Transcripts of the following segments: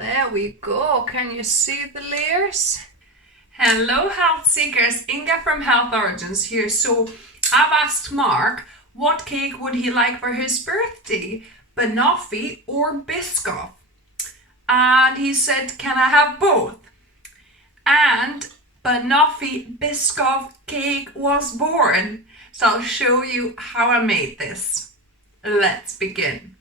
There we go. Can you see the layers? Hello health seekers, Inga from Health Origins here. So I've asked Mark what cake would he like for his birthday, Banoffee or Biscoff? And he said, can I have both? And Banoffee Biscoff cake was born. So I'll show you how I made this. Let's begin.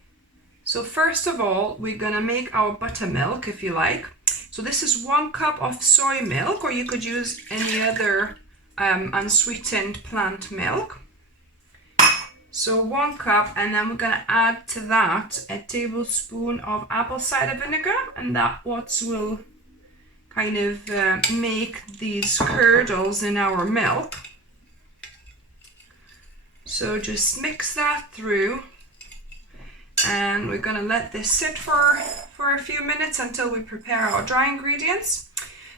So first of all, we're gonna make our buttermilk if you like. So this is 1 cup of soy milk, or you could use any other unsweetened plant milk. So 1 cup, and then we're gonna add to that a tablespoon of apple cider vinegar, and that what will kind of make these curdles in our milk. So just mix that through. And we're gonna let this sit for a few minutes until we prepare our dry ingredients.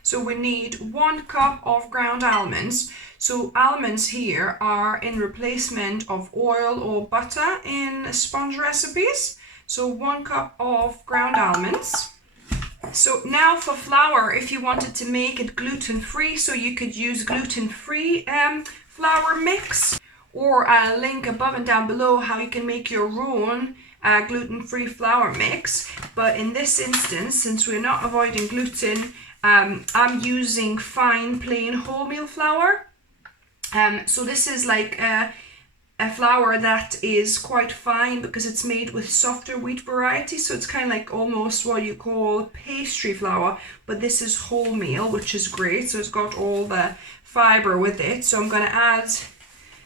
So we need 1 cup of ground almonds. So almonds here are in replacement of oil or butter in sponge recipes. So 1 cup of ground almonds. So now for flour, if you wanted to make it gluten-free, so you could use gluten-free flour mix, or I'll link above and down below how you can make your own gluten-free flour mix. But in this instance, since we're not avoiding gluten, I'm using fine plain wholemeal flour. So this is like a flour that is quite fine because it's made with softer wheat variety. So it's kind of like almost what you call pastry flour, but this is wholemeal, which is great. So it's got all the fiber with it. So I'm going to add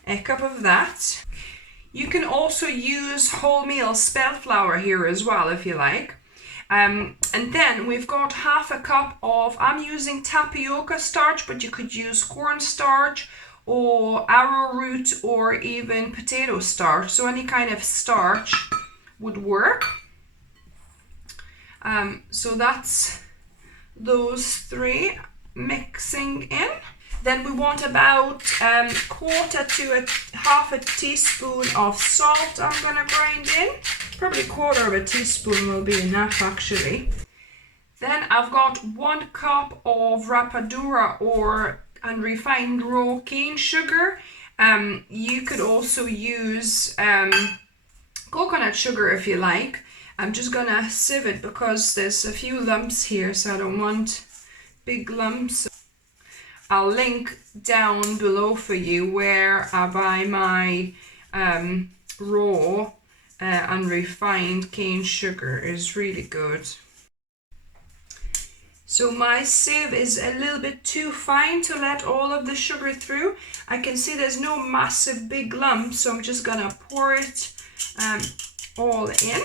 a cup of that. You can also use wholemeal spelt flour here as well if you like. And then we've got 1/2 cup of, I'm using tapioca starch, but you could use cornstarch or arrowroot or even potato starch. So any kind of starch would work. So that's those 3 mixing in. Then we want about 1/4 to 1/2 teaspoon of salt I'm gonna grind in. Probably 1/4 teaspoon will be enough actually. Then I've got 1 cup of rapadura or unrefined raw cane sugar. You could also use coconut sugar if you like. I'm just gonna sieve it because there's a few lumps here, so I don't want big lumps. I'll link down below for you where I buy my raw unrefined cane sugar. Is really good. So my sieve is a little bit too fine to let all of the sugar through. I can see there's no massive big lumps, so I'm just gonna pour it all in.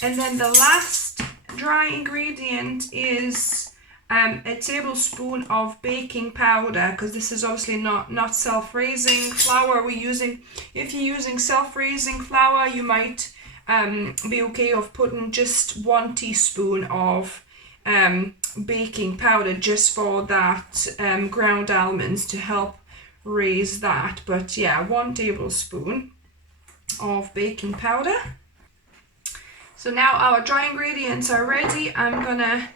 And then the last dry ingredient is a tablespoon of baking powder, because this is obviously not self-raising flour we're using. If you're using self-raising flour, you might be okay of putting just 1 teaspoon of baking powder just for that ground almonds to help raise that. But yeah, 1 tablespoon of baking powder. So now our dry ingredients are ready. I'm gonna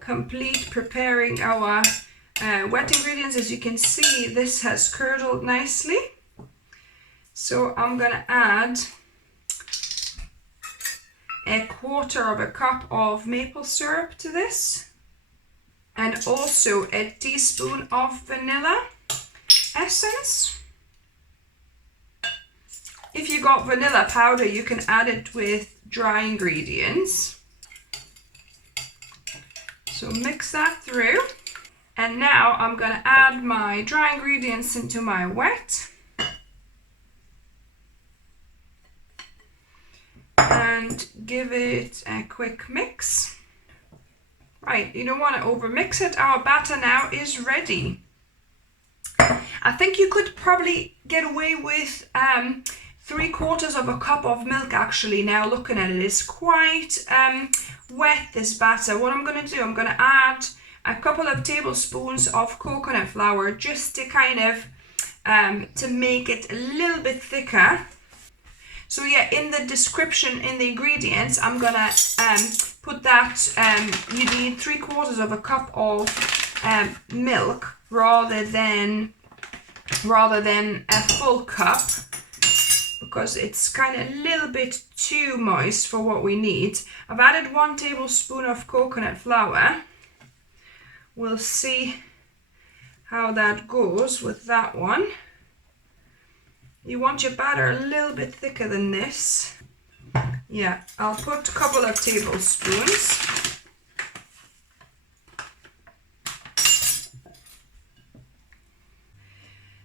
complete preparing our wet ingredients. As you can see, this has curdled nicely. So I'm gonna add 1/4 cup of maple syrup to this, and also a teaspoon of vanilla essence. If you got vanilla powder, you can add it with dry ingredients. So mix that through. And now I'm gonna add my dry ingredients into my wet. And give it a quick mix. Right, you don't want to overmix it. Our batter now is ready. I think you could probably get away with 3/4 cup of milk actually. Now looking at it, it's quite wet, this batter. What I'm going to do, I'm going to add a couple of tablespoons of coconut flour just to kind of to make it a little bit thicker. So yeah, in the description, in the ingredients, I'm gonna put that you need 3/4 cup of milk rather than a full cup, because it's kind of a little bit too moist for what we need. I've added 1 tablespoon of coconut flour. We'll see how that goes with that one. You want your batter a little bit thicker than this. Yeah, I'll put a couple of tablespoons.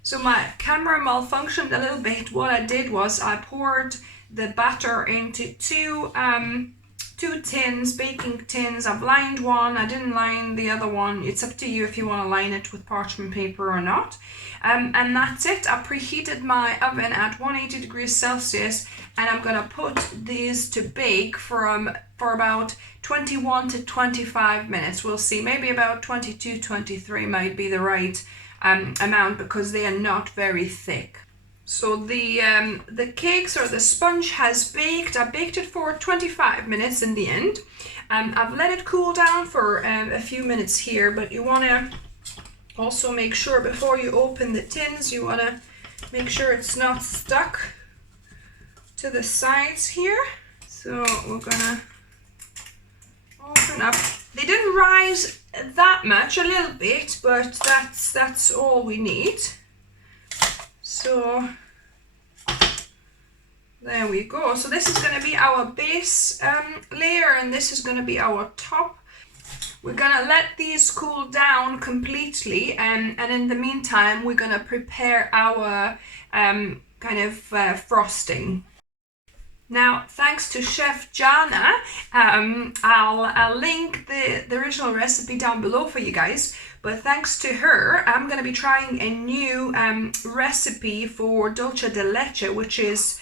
So my camera malfunctioned a little bit. What I did was I poured the batter into two tins, baking tins. I've lined one, I didn't line the other one. It's up to you if you want to line it with parchment paper or not. And that's it. I preheated my oven at 180 degrees Celsius, and I'm gonna put these to bake for about 21 to 25 minutes. We'll see, maybe about 22, 23 might be the right amount, because they are not very thick. So the cakes, or the sponge, has baked. I baked it for 25 minutes in the end. I've let it cool down for a few minutes here, but you want to also make sure before you open the tins, you want to make sure it's not stuck to the sides here. So we're gonna open up. They didn't rise that much, a little bit, but that's all we need. So there we go. So this is going to be our base layer, and this is going to be our top. We're going to let these cool down completely, and in the meantime we're going to prepare our kind of frosting. Now, thanks to Chef Jana, I'll link the original recipe down below for you guys, but thanks to her, I'm going to be trying a new recipe for dulce de leche, which is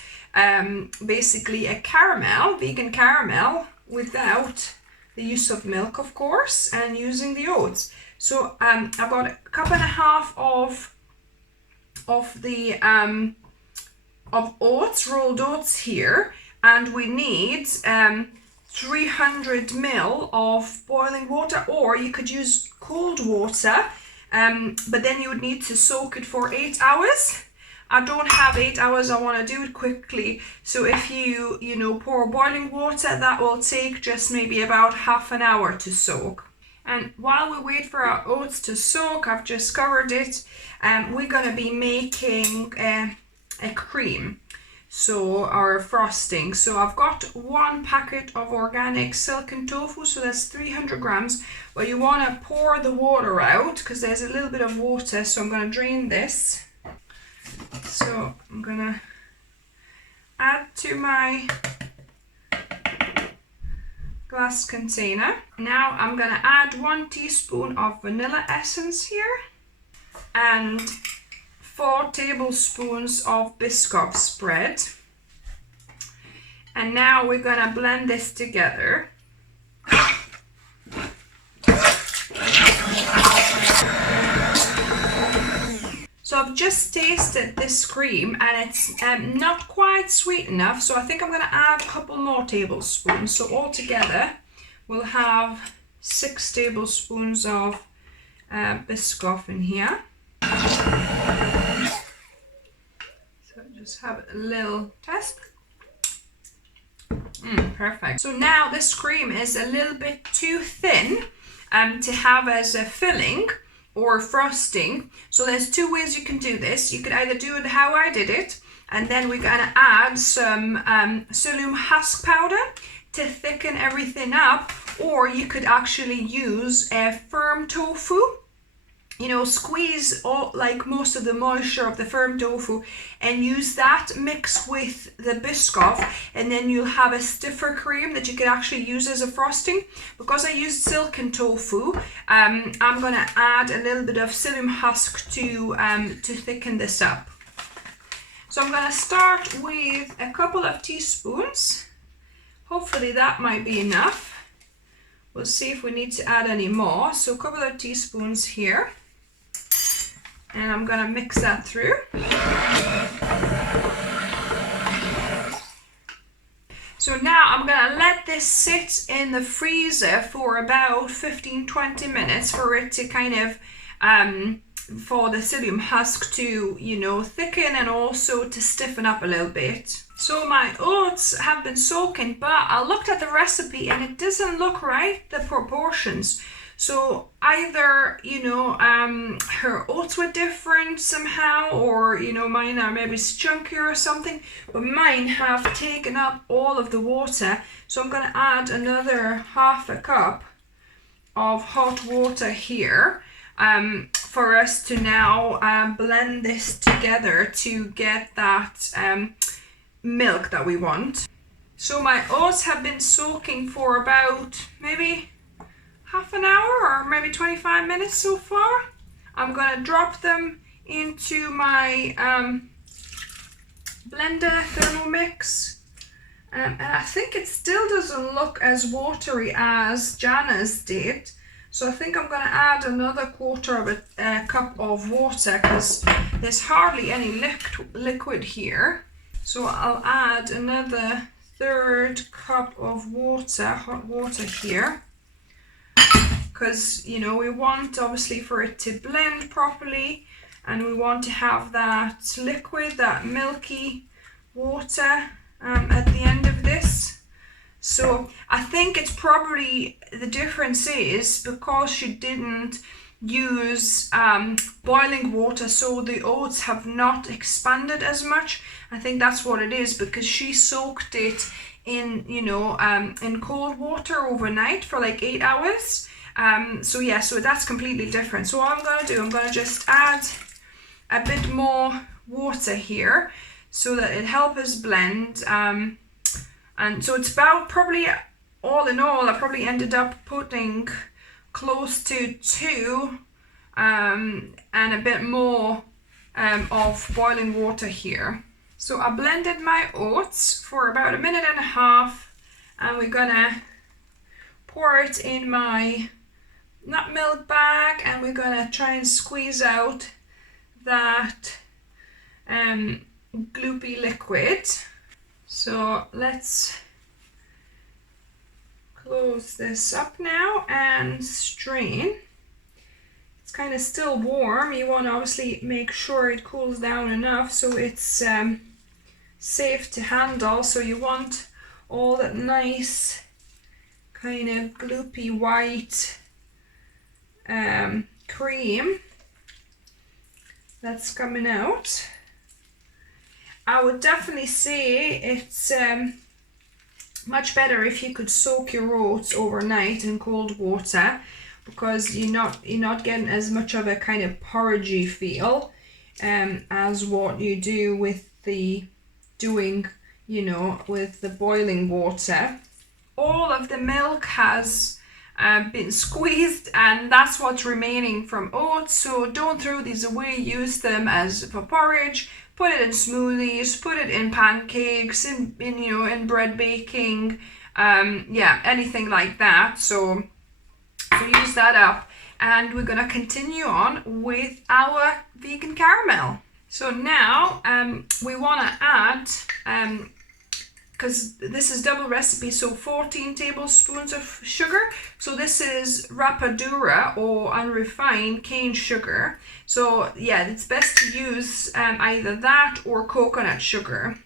basically a caramel, vegan caramel, without the use of milk, of course, and using the oats. So I've got a cup and a half of the oats, rolled oats here, and we need 300 ml of boiling water, or you could use cold water, but then you would need to soak it for 8 hours. I don't have 8 hours, I want to do it quickly, so if you pour boiling water, that will take just maybe about half an hour to soak. And while we wait for our oats to soak, I've just covered it, and we're going to be making a cream, so our frosting. So I've got 1 packet of organic silken tofu, so that's 300 grams. Well, you want to pour the water out because there's a little bit of water, so I'm going to drain this. So I'm going to add to my glass container. Now I'm going to add 1 teaspoon of vanilla essence here, and 4 tablespoons of Biscoff spread. And now we're going to blend this together. So I've just tasted this cream, and it's not quite sweet enough, so I think I'm going to add a couple more tablespoons. So altogether we'll have 6 tablespoons of Biscoff in here. So just have a little test. Perfect. So now this cream is a little bit too thin to have as a filling or frosting. So there's 2 ways you can do this. You could either do it how I did it, and then we're gonna add some psyllium husk powder to thicken everything up, or you could actually use a firm tofu. Squeeze all, like most of the moisture of the firm tofu, and use that mix with the Biscoff, and then you'll have a stiffer cream that you can actually use as a frosting. Because I used silken tofu, I'm going to add a little bit of psyllium husk to thicken this up. So I'm going to start with a couple of teaspoons. Hopefully that might be enough. We'll see if we need to add any more. So a couple of teaspoons here. And I'm gonna mix that through. So now I'm gonna let this sit in the freezer for about 15-20 minutes for it to kind of for the psyllium husk to, you know, thicken and also to stiffen up a little bit. So my oats have been soaking, but I looked at the recipe and it doesn't look right, the proportions. So either, you know, her oats were different somehow, or, you know, mine are maybe chunkier or something, but mine have taken up all of the water. So I'm going to add another half a cup of hot water here for us to now blend this together to get that milk that we want. So my oats have been soaking for about maybe half an hour or maybe 25 minutes so far. I'm gonna drop them into my blender Thermomix, and I think it still doesn't look as watery as Jana's did. So I think I'm gonna add another quarter of a cup of water because there's hardly any liquid here. So I'll add another third cup of water, hot water here, because, you know, we want obviously for it to blend properly, and we want to have that liquid, that milky water at the end of this. So I think it's probably, the difference is because you didn't use boiling water, so the oats have not expanded as much. I think that's what it is, because she soaked it in, you know, in cold water overnight for like 8 hours. So yeah, so that's completely different. So what I'm going to do, I'm going to just add a bit more water here so that it helps us blend. And so it's about, probably all in all, I probably ended up putting close to 2 and a bit more of boiling water here. So I blended my oats for about 1.5 minutes, and we're gonna pour it in my nut milk bag, and we're gonna try and squeeze out that gloopy liquid. So let's close this up now and strain. It's kind of still warm. You want to obviously make sure it cools down enough so it's safe to handle. So you want all that nice kind of gloopy white cream that's coming out. I would definitely say it's much better if you could soak your oats overnight in cold water, because you're not getting as much of a kind of porridgey feel as what you do with the with the boiling water. All of the milk has been squeezed, and that's what's remaining from oats. So don't throw these away. Use them as for porridge. Put it in smoothies, put it in pancakes, in bread baking, anything like that. So use that up, and we're gonna continue on with our vegan caramel. So now we wanna add, because this is double recipe, so 14 tablespoons of sugar. So this is rapadura or unrefined cane sugar. So yeah, it's best to use either that or coconut sugar,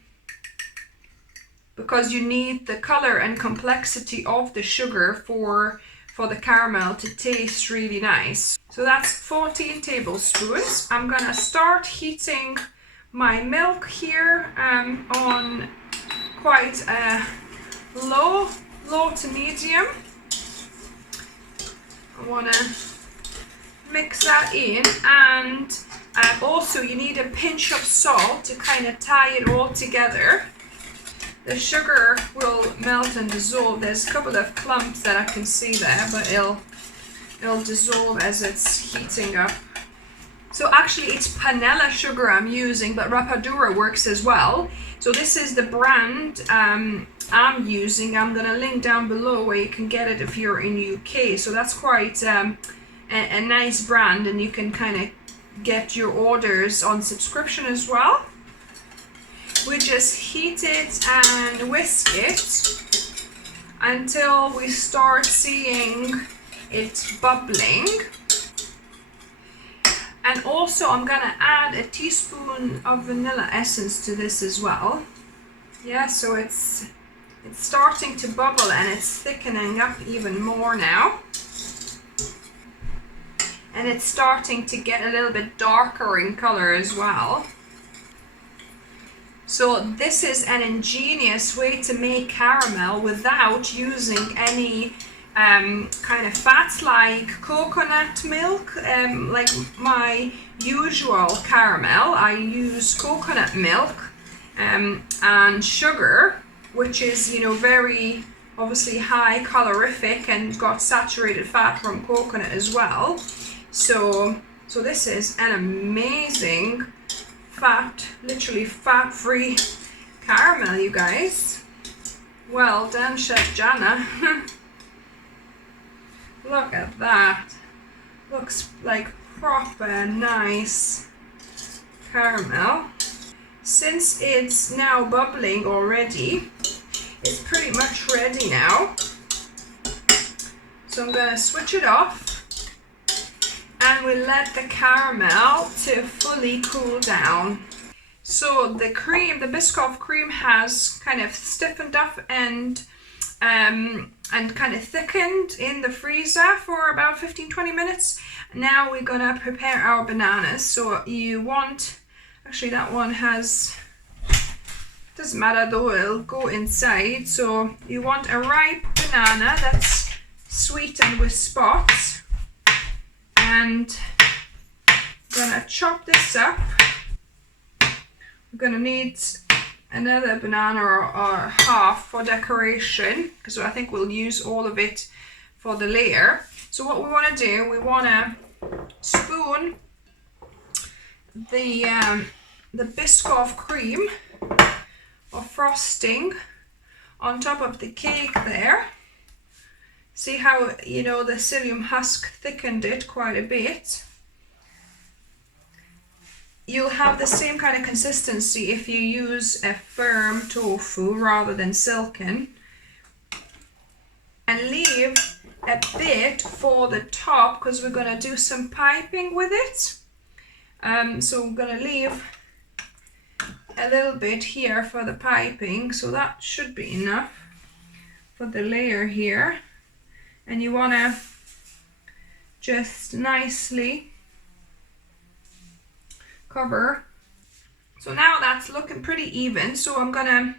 because you need the color and complexity of the sugar for the caramel to taste really nice. So that's 14 tablespoons. I'm gonna start heating my milk here on quite low to medium. I want to mix that in, and also you need a pinch of salt to kind of tie it all together. The sugar will melt and dissolve. There's a couple of clumps that I can see there, but it'll dissolve as it's heating up. So actually it's panela sugar I'm using, but rapadura works as well. So this is the brand I'm using. I'm gonna link down below where you can get it if you're in UK. So that's quite a nice brand, and you can kind of get your orders on subscription as well. We just heat it and whisk it until we start seeing it bubbling. And also I'm gonna add a teaspoon of vanilla essence to this as well. Yeah, so it's starting to bubble and it's thickening up even more now. And it's starting to get a little bit darker in color as well. So this is an ingenious way to make caramel without using any kind of fats like coconut milk. Like my usual caramel, I use coconut milk and sugar, which is, you know, very obviously high calorific and got saturated fat from coconut as well. So this is an amazing literally fat-free caramel, you guys. Well done, Chef Jana. Look at that. Looks like proper nice caramel. Since it's now bubbling already, it's pretty much ready now. So I'm gonna switch it off and we let the caramel to fully cool down. So the cream, the Biscoff cream, has kind of stiffened up and kind of thickened in the freezer for about 15-20 minutes. Now we're gonna prepare our bananas. So you want, actually that one has, doesn't matter though, it'll go inside. So you want a ripe banana that's sweetened with spots. And I'm gonna chop this up. We're gonna need another banana or half for decoration, because I think we'll use all of it for the layer. So what we want to do, we want to spoon the Biscoff cream or frosting on top of the cake there. See how, you know, the psyllium husk thickened it quite a bit. You'll have the same kind of consistency if you use a firm tofu rather than silken. And leave a bit for the top because we're going to do some piping with it. So I'm going to leave a little bit here for the piping. So that should be enough for the layer here. And you want to just nicely cover. So now that's looking pretty even. So I'm gonna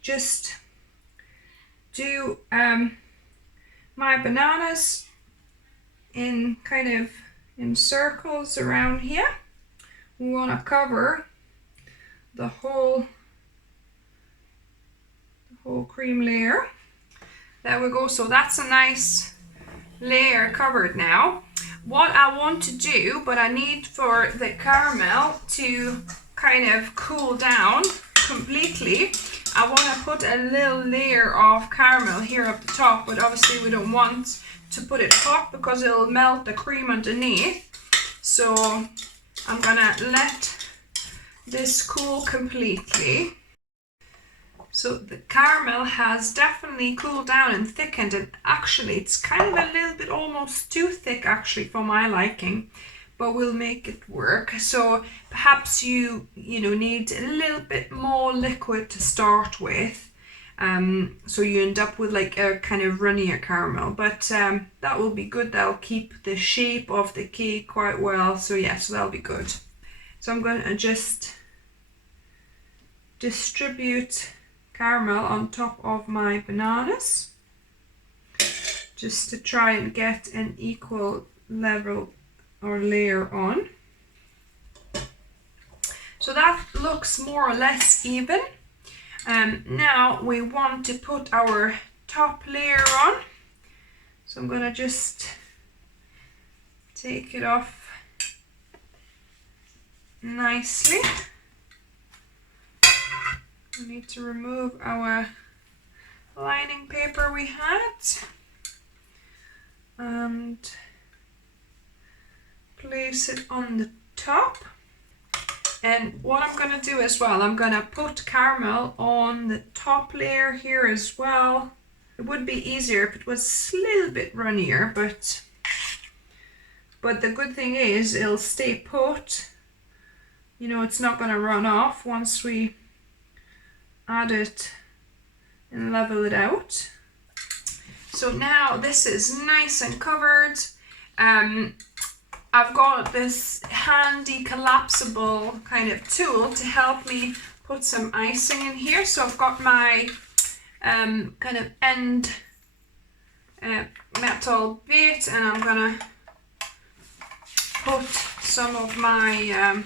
just do my bananas in kind of in circles around here. We want to cover the whole cream layer. There we go. So that's a nice layer covered now. What I want to do, but I need for the caramel to kind of cool down completely, I want to put a little layer of caramel here up the top, but obviously we don't want to put it hot because it'll melt the cream underneath. So I'm gonna let this cool completely. So the caramel has definitely cooled down and thickened, and actually it's kind of a little bit almost too thick actually for my liking, but we'll make it work. So perhaps you need a little bit more liquid to start with, so you end up with like a kind of runnier caramel, but that will be good. That'll keep the shape of the cake quite well. So yeah, so that'll be good. So I'm going to just distribute caramel on top of my bananas just to try and get an equal level or layer on. So that looks more or less even. Now we want to put our top layer on. So I'm gonna just take it off nicely. We need to remove our lining paper we had and place it on the top. And what I'm gonna do as well, I'm gonna put caramel on the top layer here as well. It would be easier if it was a little bit runnier, but the good thing is it'll stay put. You know, it's not gonna run off once we add it and level it out. So now this is nice and covered. I've got this handy collapsible kind of tool to help me put some icing in here. So I've got my kind of end metal bit, and I'm gonna put some of my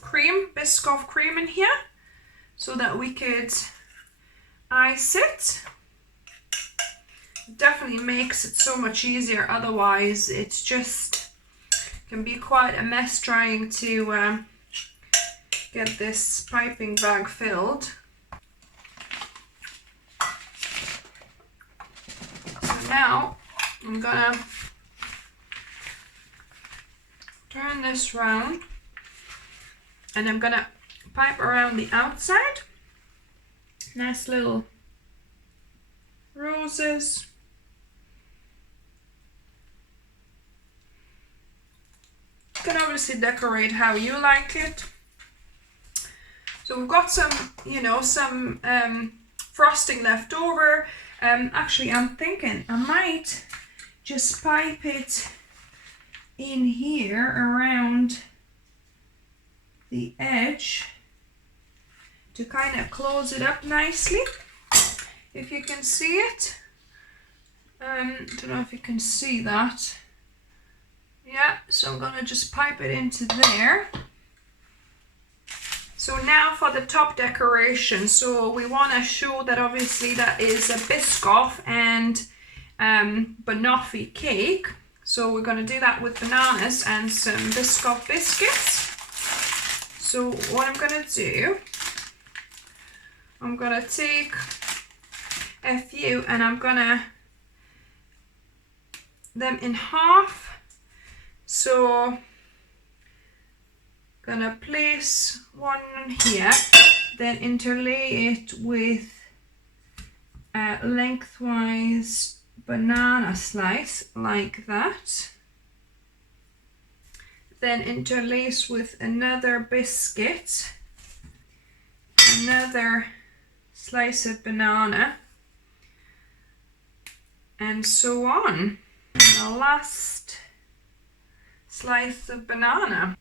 cream, Biscoff cream in here so that we could ice it. Definitely makes it so much easier, otherwise it's just can be quite a mess trying to get this piping bag filled. So now I'm gonna turn this round and I'm gonna pipe around the outside. Nice little roses. You can obviously decorate how you like it. So we've got some, you know, some frosting left over. Actually, I'm thinking I might just pipe it in here around the edge to kind of close it up nicely. If you can see it. Don't know if you can see that. Yeah, so I'm gonna just pipe it into there. So now for the top decoration. So we want to show that obviously that is a Biscoff and Banoffee cake. So we're going to do that with bananas and some Biscoff biscuits. So what I'm going to do, I'm going to take a few and I'm going to them in half. So gonna place one here, then interlay it with a lengthwise banana slice like that. Then interlace with another biscuit, another slice of banana, and so on. And the last slice of banana.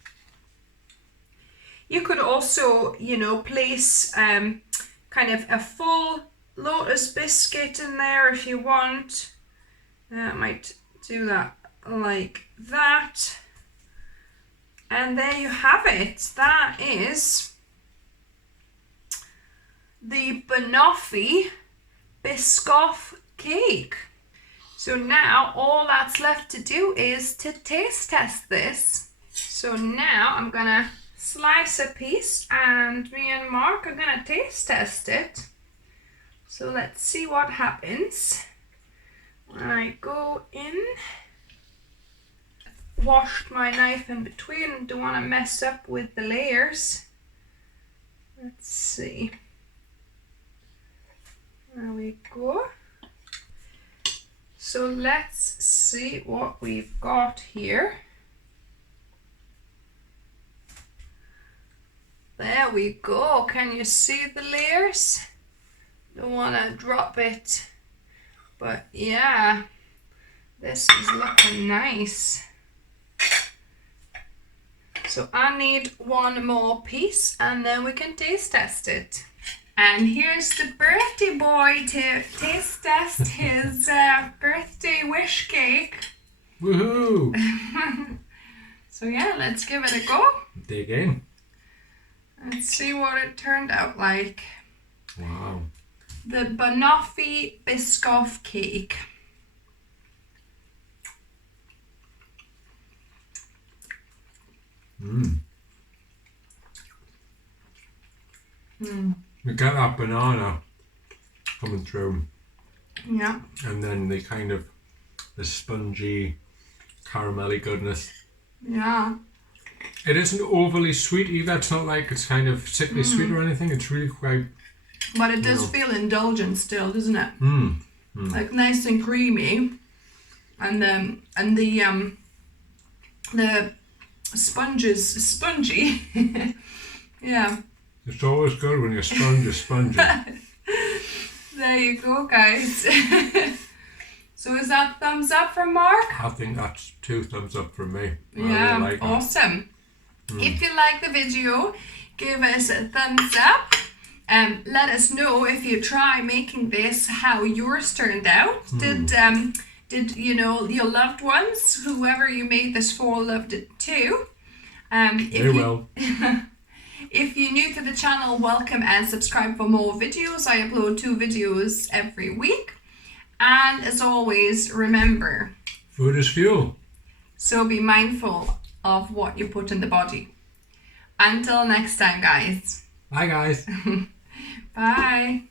You could also, you know, place kind of a full lotus biscuit in there if you want. I might do that like that. And there you have it. That is the Banoffee Biscoff cake. So now all that's left to do is to taste test this. So now I'm gonna slice a piece and me and Mark are gonna taste test it. So let's see what happens when I go in. Washed my knife in between, don't want to mess up with the layers. Let's see. There we go. So let's see what we've got here. There we go. Can you see the layers? Don't want to drop it. But yeah, this is looking nice. So I need one more piece and then we can taste test it. And here's the birthday boy to taste test his birthday wish cake. Woohoo! So yeah, let's give it a go. Dig in. Let's see what it turned out like. Wow. The Banoffee Biscoff cake. You get that banana coming through. Yeah. And then the kind of the spongy caramelly goodness. Yeah. It isn't overly sweet either. It's not like it's kind of sickly sweet or anything. It's really quite... But it does feel indulgent still, doesn't it? Mm. Like nice and creamy. And the sponge is spongy. Yeah. It's always good when your sponge is spongy. There you go, guys. So is that thumbs up from Mark? I think that's 2 thumbs up from me. I Yeah, really like that. awesome. If you like the video, give us a thumbs up. Let us know if you try making this, how yours turned out. Did you know your loved ones, whoever you made this for, loved it too? They will. If you're new to the channel, welcome and subscribe for more videos. I upload 2 videos every week. And as always, remember, Food is fuel. so be mindful of what you put in the body. Until next time, guys. Bye, guys. Bye.